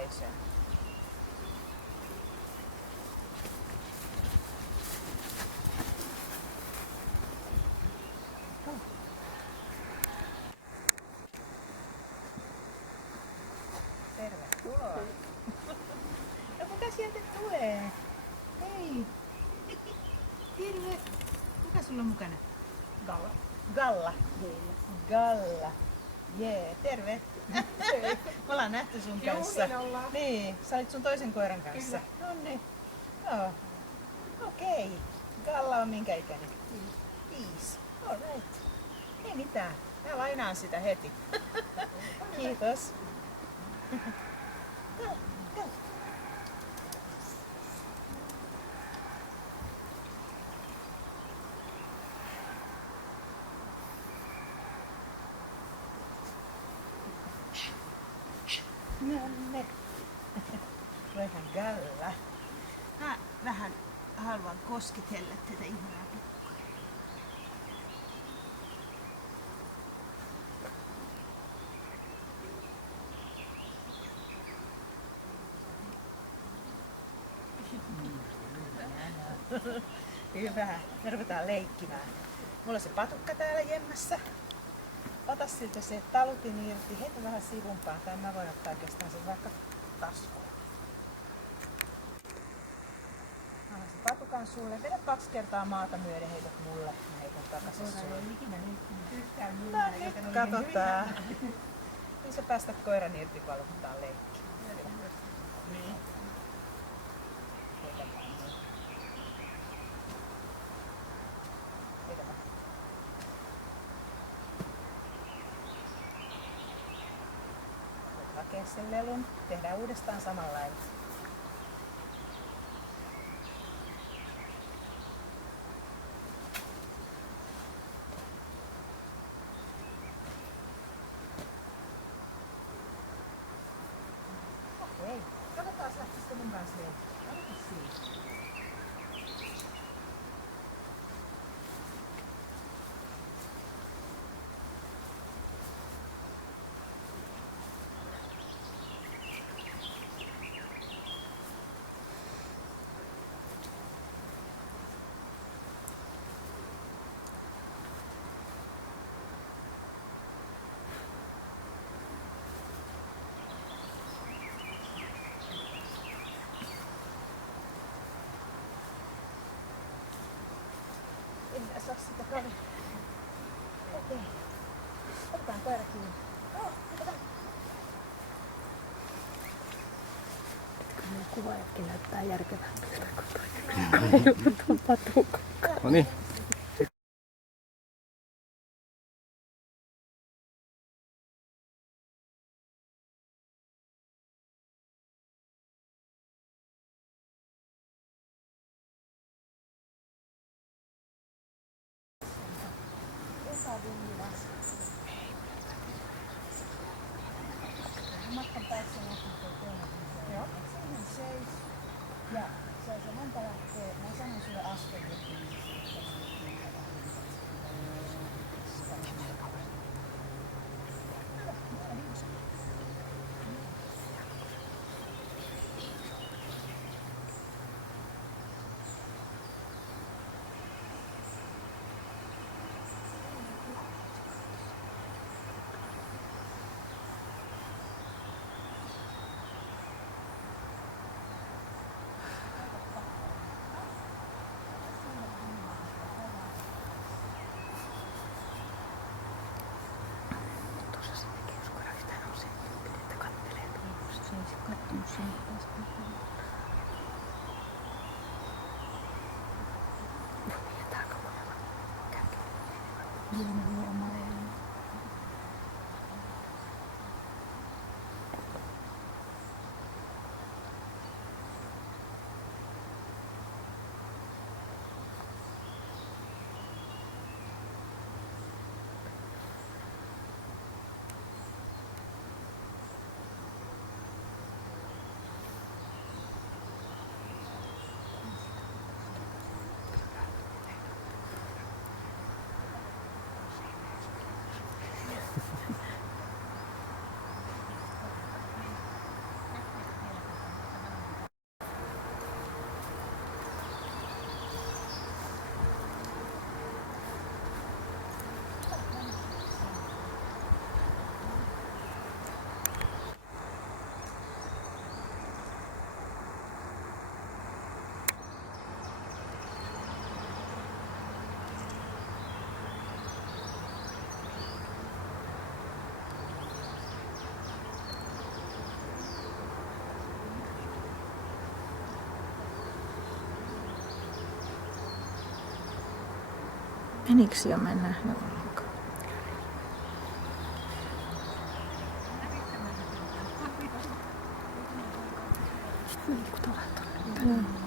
yleisöä. Tervetuloa. No kuka sieltä tulee? Hei. Terve. Kuka sulla on mukana? Galla. Galla. Galla. Jee, terve. Me ollaan nähty sun kanssa. Niin, sä olit sun toisen koiran kanssa. No niin. Joo. Okei. Galla on minkä ikäinen? 5. Alright. Ei mitään. Mä lainaan sitä heti. Kiitos. Go, go. Vähän Galla. Mä vähän haluan kosketella tätä ihanaa. Hyvä. Me ruvetaan leikkimään. Mulla on se patukka täällä jemmässä. Ota sitten se talutin irti. Heitä vähän sivumpaan. Tän mä voin ottaa jostain sen vaikka kasvuun. Patukan sulle. Vedä 2 kertaa maata myöden, heitä mulle. Nyt katsotaan. Niin sä päästät koiran irti, kun aloitetaan leikkiä. Hakee sen lelun. Tehdään uudestaan samalla lailla. Sitä kohdalla. Okei. Otetaan kärkiin. Etkö nuo kuvaajatkin näyttää järkevämmiltä kuin toi yksi, joka ei joudu patukkaan. Noniin. Menikö jo mennä? Liikutaan tuonne.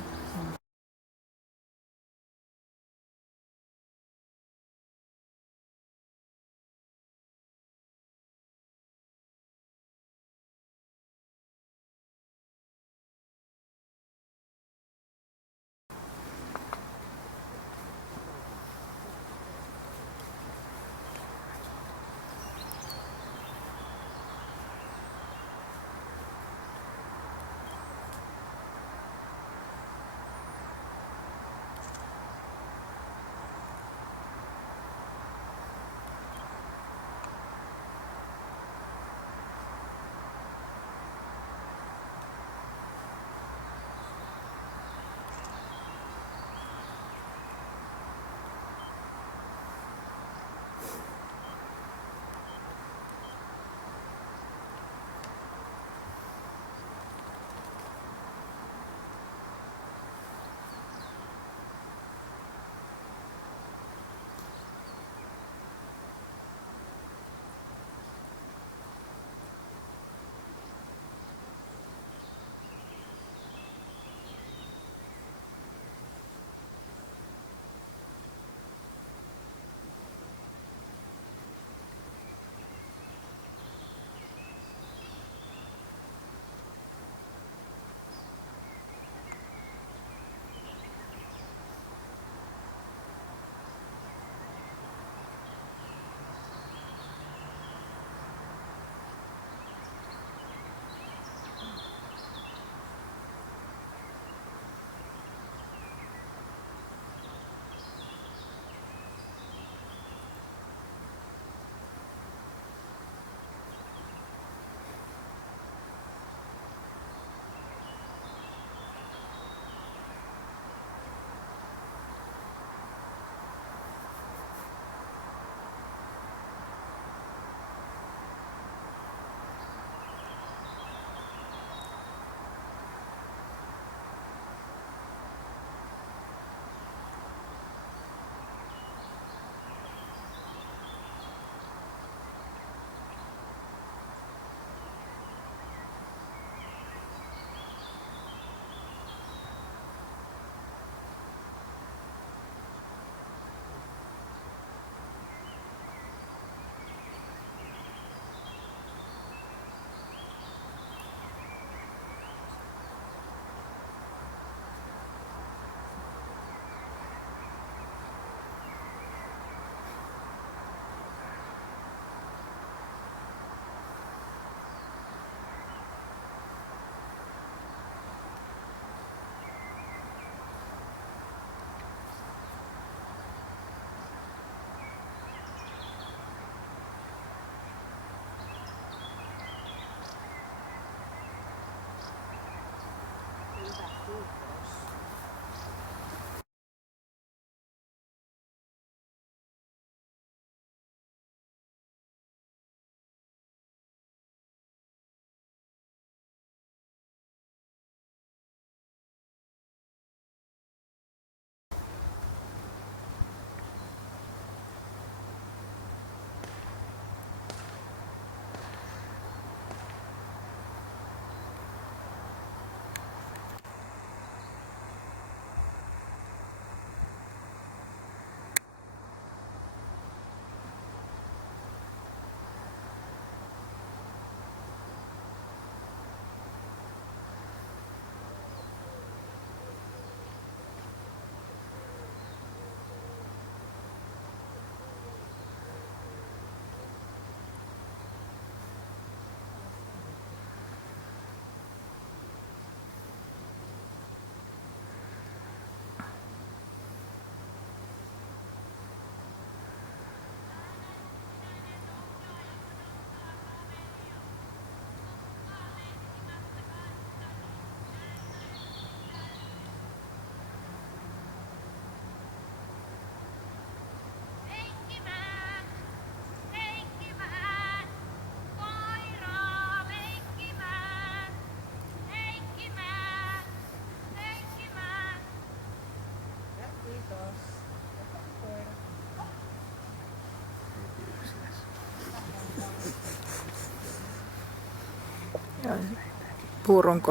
Puuron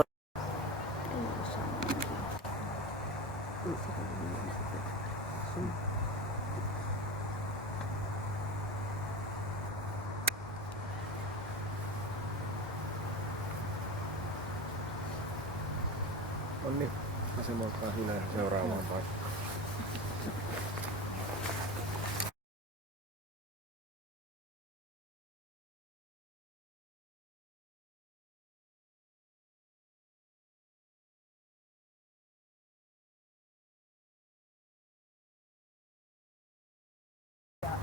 ja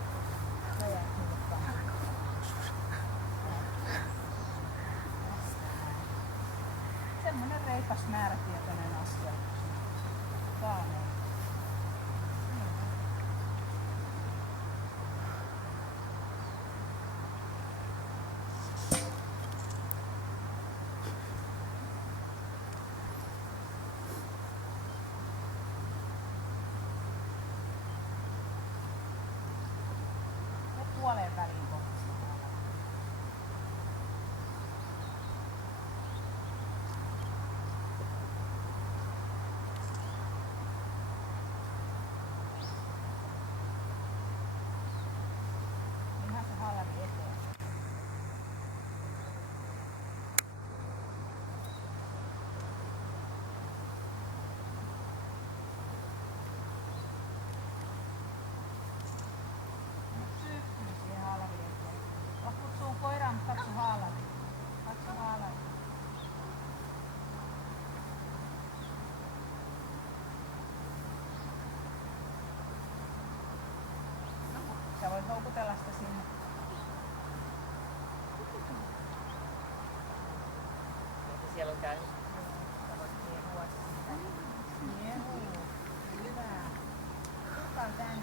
rajaa sinne kahden. Tästä näin. Semmonen reipas määrätietoinen askel. Vaan. Puoleen väliin kohdistumaan. Ihan se alani eteen. Kutsuu koiraan, mutta katso haalan. Katso haalan. Sä voit houkutella sitä sinne. Siellä on käynyt. Kiehua sitä. Kiehuu. Hyvä. Kuka on tänne?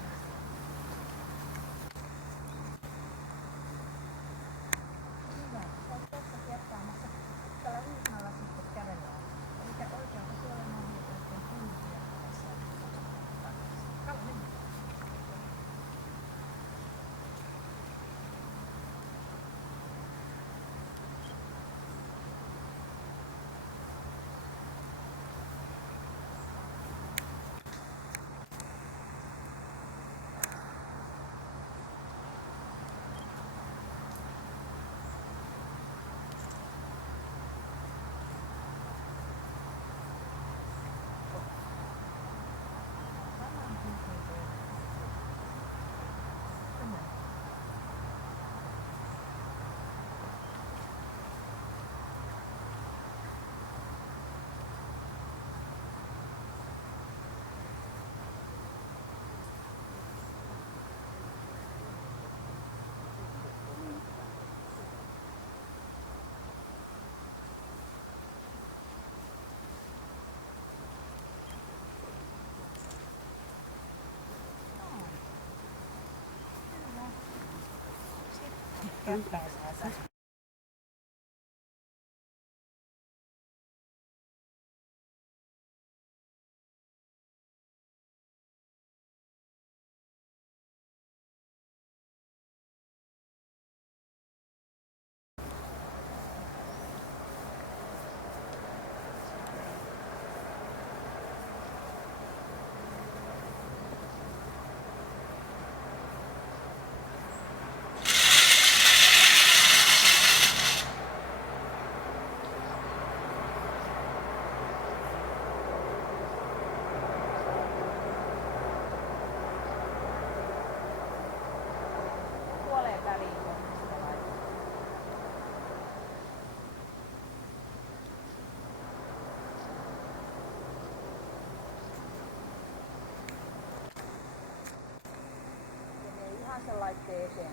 Sen laitteen eteen.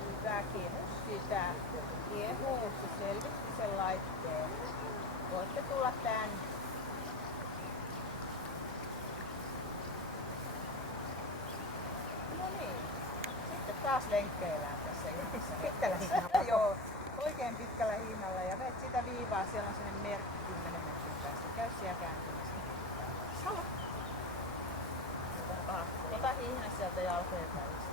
Hyvä, kiitos sitä. Kiehuu, se selvitti sen laitteen. Voitte tulla tänne. No niin. Sitten taas lenkkeillään tässä Kittelässä. Joo, oikein pitkällä hinnalla ja menet sitä viivaa sellaisen merkkiin. Käy sieltä. Ota hihne sieltä jalkojen päästä.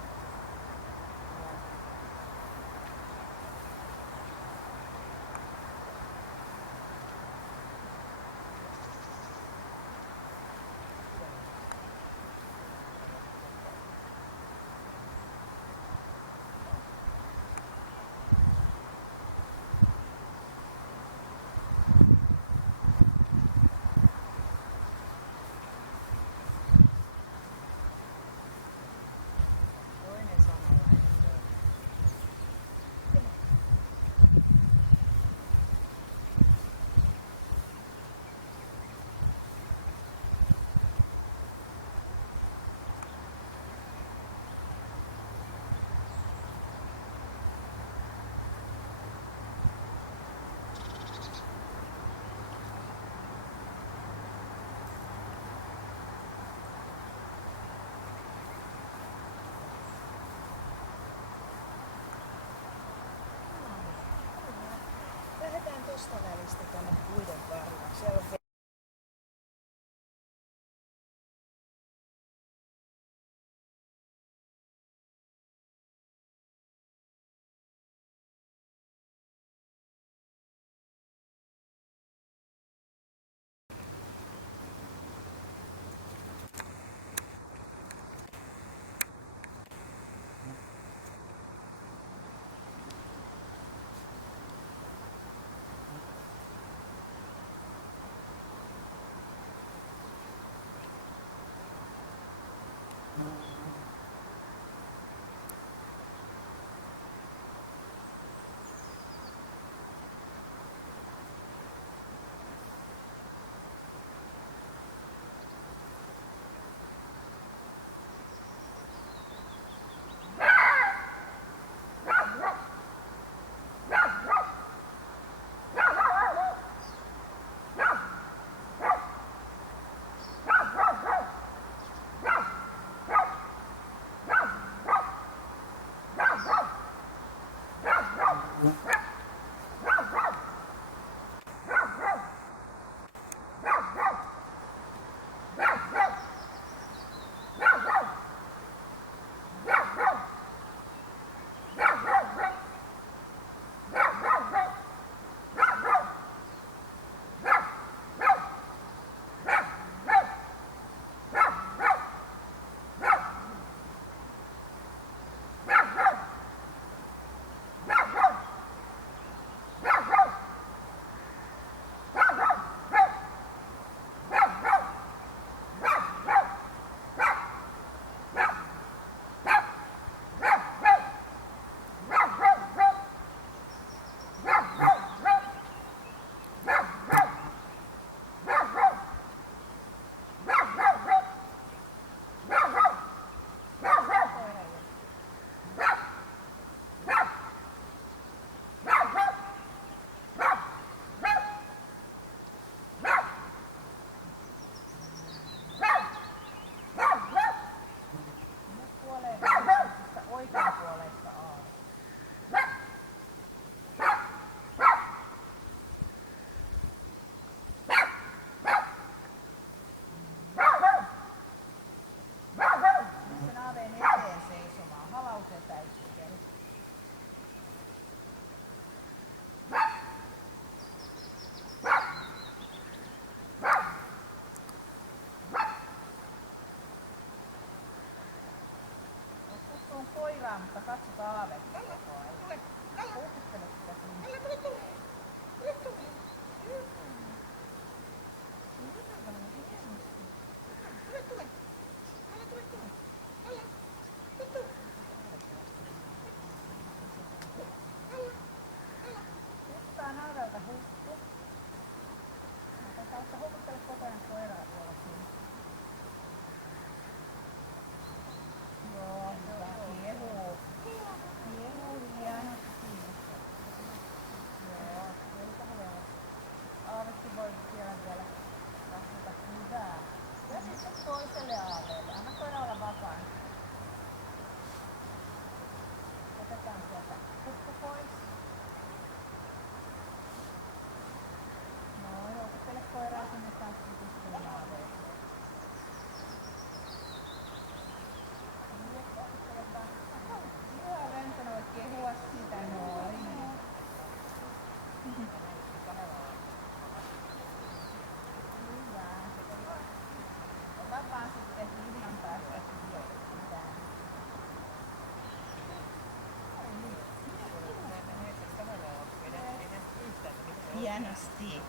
Ihanasti.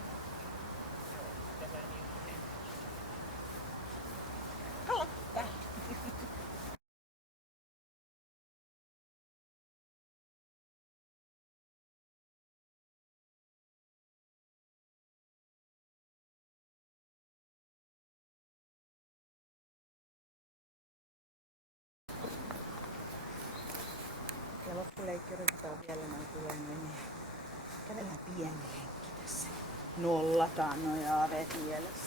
Halappa. Nollataan noin aareet mielestä.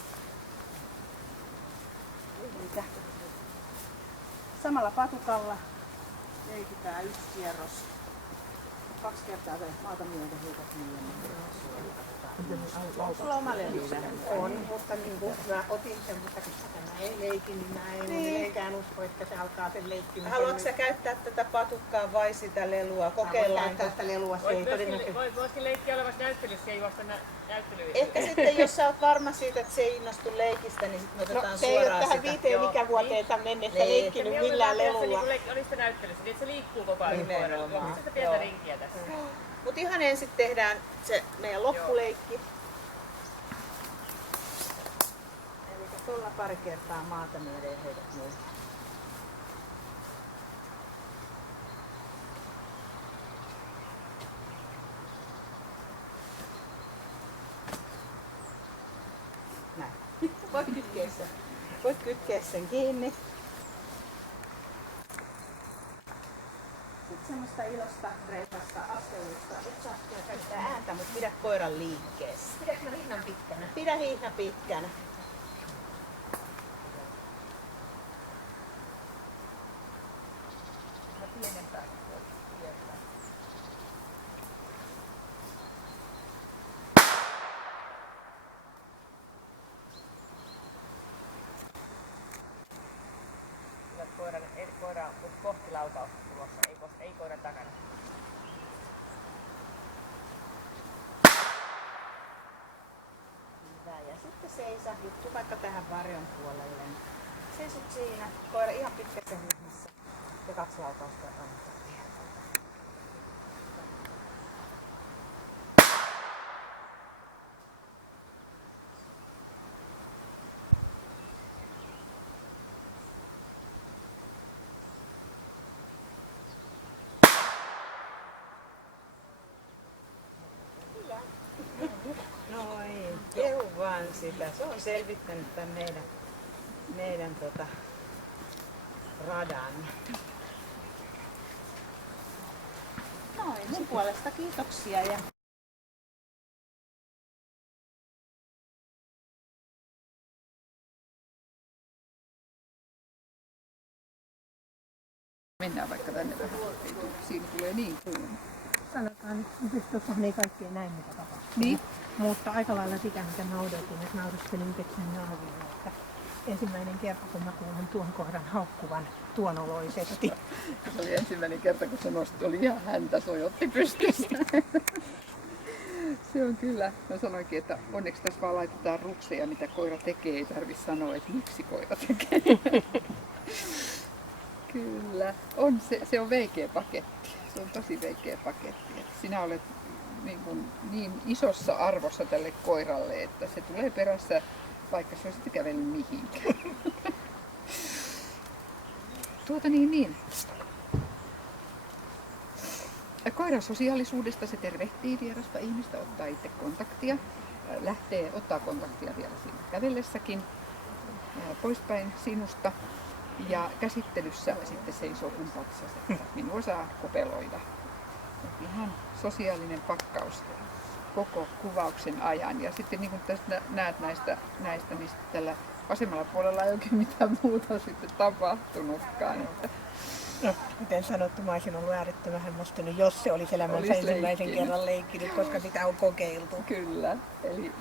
Samalla patukalla leikitään yksi kierros. 2 kertaa maata myöden. On, mutta niin kuin mä otin semmoista, että ei leikin, niin mä en mitenkään usko, että se alkaa sen leikkimisen. Haluatko sä käyttää tätä patukkaa vai sitä lelua? Kokeillaan tästä lelua. Voit myöskin leikkiä olevassa näyttelyssä, ei vasta näyttelyyn. Ehkä sitten, jos sä oot varma siitä, että se ei innostu leikistä, niin otetaan Se ei ole suoraan tähän sitä. 5 ikävuoteeta mennessä leikkinyt millään lelulla. Olisi sitä näyttelyssä, niin että se liikkuu koko ajan koiralle. Juoksee sitä pientä rinkiä tässä. Mutta ihan ensin tehdään se meidän loppuleikki. Eli tulla pari kertaa maata myöden. Voit kytkeä sen kiinni. Semmoista ilosta, reipasta askelista. Ääntä, mutta pidä koiran liikkeessä. Pidätkö hinnan pitkänä? Pidä hiihnä pitkänä. Koira on kohti laukausta tulossa, ei koiran takana. Ja sitten seisot, vaikka tähän parhaan puolelle. Seisot siinä, koira ihan pitkässä hihnassa. Ja 2 laukausta. Kehu vaan sitä. Se on selvittänyt tämän meidän radan. No niin, mun puolesta kiitoksia. Ja Mennään vaikka tänne vähän. Siinä tulee niin kuuma. Sanotaan, että tuossa ei kaikkea näin mukaan. Niin? Mutta aika lailla sitä, mitä mä odotin, että mä arvostelin mitekin naavista. Ensimmäinen kerta, kun mä kuulin tuon kohdan haukkuvan tuonoloisesti. Se oli ensimmäinen kerta, kun se nosti, oli ihan häntä sojotti pystyssä. Se on kyllä. Mä sanoinkin, että onneksi tässä vaan laitetaan rukseja, mitä koira tekee. Ei tarvitse sanoa, että miksi koira tekee. Kyllä. On, se on veikeä paketti. Se on tosi veikeä paketti. Sinä olet niin isossa arvossa tälle koiralle, että se tulee perässä, vaikka se olisi kävellyt mihinkään. niin. Koiran sosiaalisuudesta se tervehtii vierasta ihmistä, ottaa itse kontaktia, ottaa kontaktia vielä kävellessäkin poispäin sinusta. Ja käsittelyssä sitten seisoo satsassa, niin osaa kopeloida. Ihan sosiaalinen pakkaus koko kuvauksen ajan. Ja sitten niin kuin tästä näet näistä, niin tällä vasemmalla puolella ei oikein mitään muuta sitten tapahtunutkaan. No, kuten sanottu, mä olisin ollut äärettömän hämmästynyt, jos se olisi elämänsä ensimmäisen kerran leikkinyt, koska sitä on kokeiltu. Kyllä, eli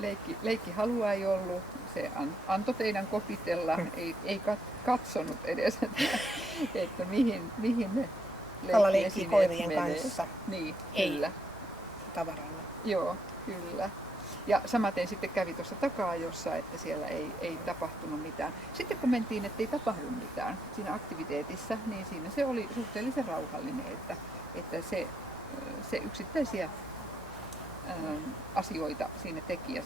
leikkihalua ei ollut. Se antoi teidän kopitella, ei katsonut edes, että mihin ne leikkii koirien kanssa. Niin, ei kyllä. Tavaraa. Joo, kyllä. Ja samaten sitten kävi tuossa takaajossa, että siellä ei tapahtunut mitään. Sitten kun mentiin, että ei tapahtunut mitään siinä aktiviteetissa, niin siinä se oli suhteellisen rauhallinen, että se yksittäisiä asioita siinä teki ja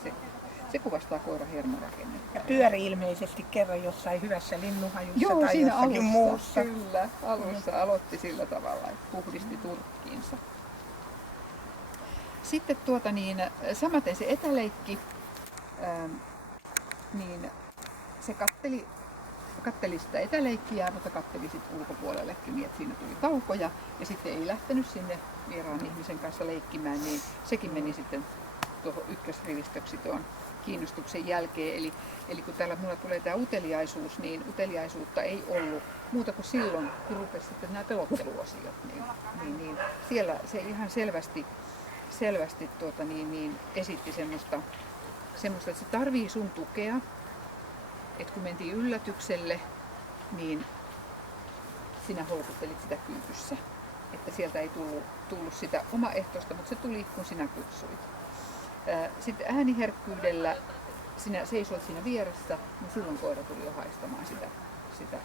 se kuvastaa koiran hermorakennetta. Ja pyöri ilmeisesti kerran jossain hyvässä linnunhajussa Joo, tai siinä jossakin alussa, muussa. Kyllä, alussa aloitti sillä tavalla, että puhdisti tutkinsa. Sitten samaten se etäleikki, niin se katteli sitä etäleikkiä, mutta katteli sitten ulkopuolellekin, niin että siinä tuli taukoja ja sitten ei lähtenyt sinne vieraan ihmisen kanssa leikkimään, niin sekin meni sitten tuohon ykkösrivistöksi tuon kiinnostuksen jälkeen. Eli kun täällä mulla tulee tämä uteliaisuus, niin uteliaisuutta ei ollut muuta kuin silloin, kun rupesi sitten nämä pelotteluasiat. Niin siellä se ihan selvästi esitti semmoista, että se tarvii sun tukea. Että kun mentiin yllätykselle, niin sinä houkuttelit sitä kyykyssä. Että sieltä ei tullut sitä omaehtoista, mutta se tuli, kun sinä kutsuit. Sitten ääniherkkyydellä sinä seisoit siinä vieressä, niin silloin koira tuli jo haistamaan sitä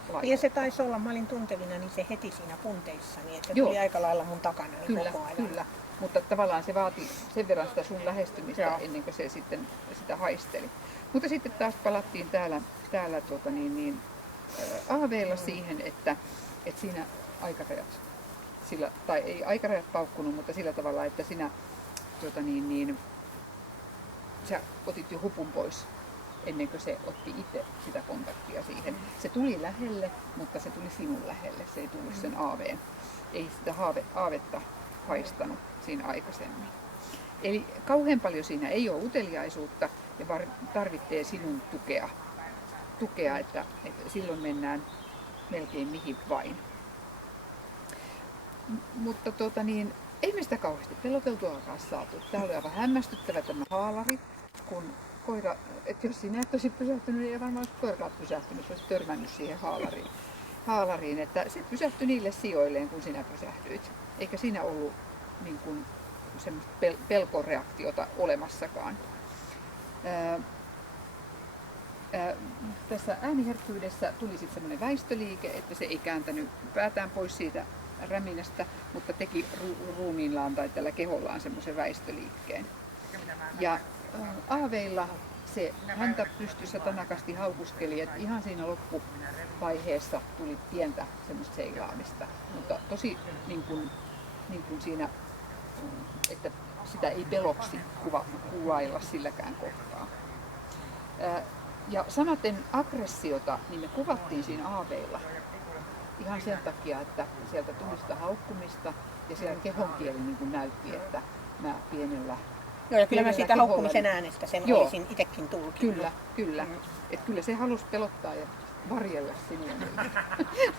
laivaa. Ja se taisi olla, mä olin tuntevina, niin se heti siinä punteissa, niin että Joo. tuli aika lailla mun takana koko ajan. Kyllä, mutta tavallaan se vaati sen verran sitä sun lähestymistä ennen kuin se sitten sitä haisteli. Mutta sitten taas palattiin täällä aaveilla siihen, että siinä aikarajat, tai ei aikarajat paukkunut, mutta sillä tavalla, että sinä sä otit jo hupun pois ennen kuin se otti itse sitä kontaktia siihen. Se tuli lähelle, mutta se tuli sinun lähelle, se ei tullut sen aaveen. Ei sitä aavetta haistanut siinä aikaisemmin. Eli kauhean paljon siinä ei ole uteliaisuutta ja tarvitsee sinun tukea että silloin mennään melkein mihin vain. Mutta ei me sitä kauheasti peloteltua saatu. Tää oli aivan hämmästyttävä tämä haalari, kun koira, että jos sinä et olisi pysähtynyt, niin ei varmaan koira pysähtynyt, se olisi törmännyt siihen haalariin, että se pysähtyi niille sijoilleen, kun sinä pysähdyit. Eikä siinä ollut niin kuin semmoista pelkoreaktiota olemassakaan. Tässä ääniherkkyydessä tuli sitten semmoinen väistöliike, että se ei kääntänyt päätään pois siitä räminästä, mutta teki ruumiillaan tai tällä kehollaan semmoisen väistöliikkeen. Ja aaveilla se häntä pystyssä tanakasti haukuskeli, että ihan siinä loppuvaiheessa tuli pientä semmoista seikaamista, mutta tosi niin kuin siinä, että sitä ei peloksi kuvailla silläkään kohtaa. Ja samaten aggressiota, niin me kuvattiin siinä aaveilla ihan sen takia, että sieltä tuli sitä haukkumista ja siellä kehonkieli niin näytti, että mä pienellä. Joo, ja kyllä mä siitä haukkumisen äänestä sen olisin itsekin tullut. Kyllä. Että kyllä se halusi pelottaa ja varjella silloin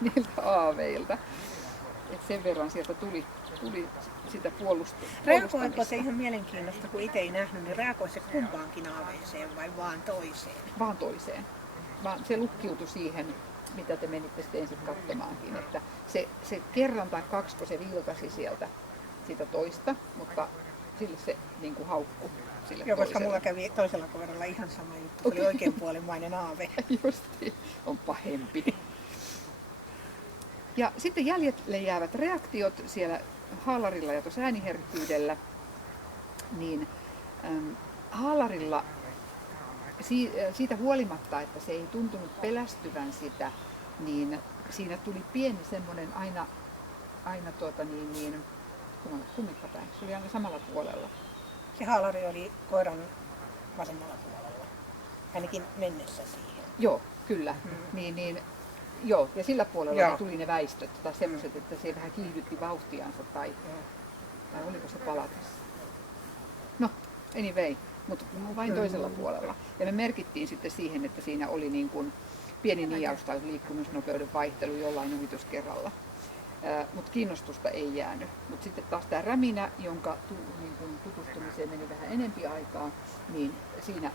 niiltä aaveilta. Et sen verran sieltä tuli sitä puolustamista. Reagoiko se ihan mielenkiinnosta, kun itse ei nähnyt, niin reagoi se kumpaankin aaveeseen vai vaan toiseen? Vaan toiseen. Vaan se lukkiutui siihen, mitä te menitte sitten ensin katsomaankin. Että se kerran tai kaksi, kun se vilkasi sieltä sitä toista, mutta sille se niin kuin haukkui. Joo, koska mulla kävi toisella kohdalla ihan sama juttu. Oli oikeanpuolimainen aave. Justi, on pahempi. Ja sitten jäljelle jäävät reaktiot siellä haalarilla ja tuossa ääniherkkyydellä, niin haalarilla siitä huolimatta, että se ei tuntunut pelästyvän sitä, niin siinä tuli pieni semmoinen aina se oli aina samalla puolella. Se haalari oli koiran vasemmalla puolella, ainakin mennessä siihen. Joo, kyllä. Joo, ja sillä puolella tuli ne väistöt tai semmoiset, että se vähän kiihdytti vauhtiansa tai oliko se palakas. No, anyway, mutta vain toisella puolella. Ja me merkittiin sitten siihen, että siinä oli niin kuin pieni niiaus tai liikkumisnopeuden vaihtelu jollain yrityskerralla. Mutta kiinnostusta ei jäänyt. Mutta sitten taas tämä räminä, jonka tutustumiseen meni vähän enempi aikaa, niin siinä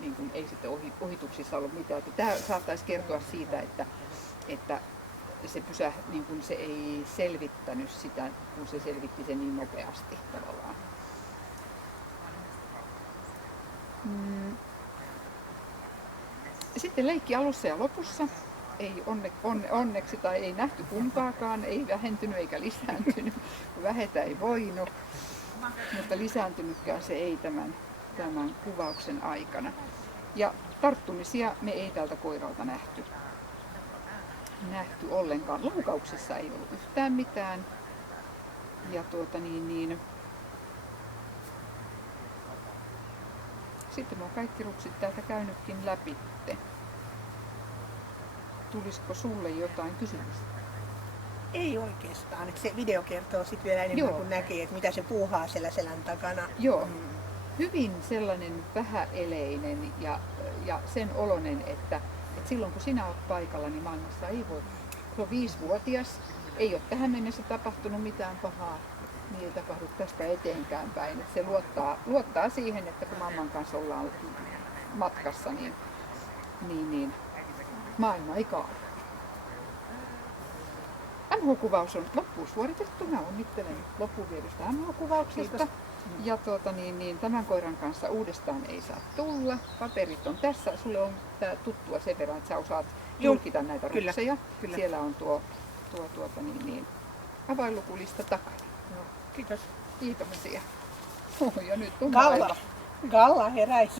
niin ei sitten ohituksissa ollut mitään. Tämä saattaisi kertoa siitä, että se niin kuin se ei selvittänyt sitä, kun se selvitti sen niin nopeasti tavallaan. Sitten leikki alussa ja lopussa. Ei onneksi tai ei nähty kumpaakaan, ei vähentynyt eikä lisääntynyt. Vähetä ei voinut. mutta lisääntynytkään se ei tämän kuvauksen aikana. Ja tarttumisia me ei tältä koiralta nähty ollenkaan. Loukauksessa ei ollut yhtään mitään. Ja sitten on kaikki ruksit täältä käynytkin läpi. Tulisiko sulle jotain kysymystä? Ei oikeastaan. Se video kertoo sitten vielä enemmän, kun näkee, että mitä se puuhaa siellä selän takana. Joo. Hyvin sellainen vähäeleinen ja sen oloinen, että silloin kun sinä olet paikalla, niin maailmassa ei voi. Se on 5-vuotias, ei ole tähän mennessä tapahtunut mitään pahaa niiltä tästä eteenpäin päin. Se luottaa siihen, että kun mamman kanssa ollaan matkassa, niin maailma ei kaadu. NH-kuvaus on loppuun suoritettu. Mä onnittelen loppuviedystä NH-kuvauksesta. Ja tämän koiran kanssa uudestaan ei saa tulla. Paperit on tässä. Sulle on tää tuttua sen verran, että sä osaat julkita näitä rukseja. Siellä on tuo avainlukulista takana. Kiitos. Kiitoksia. Ja nyt on Galla heräisi.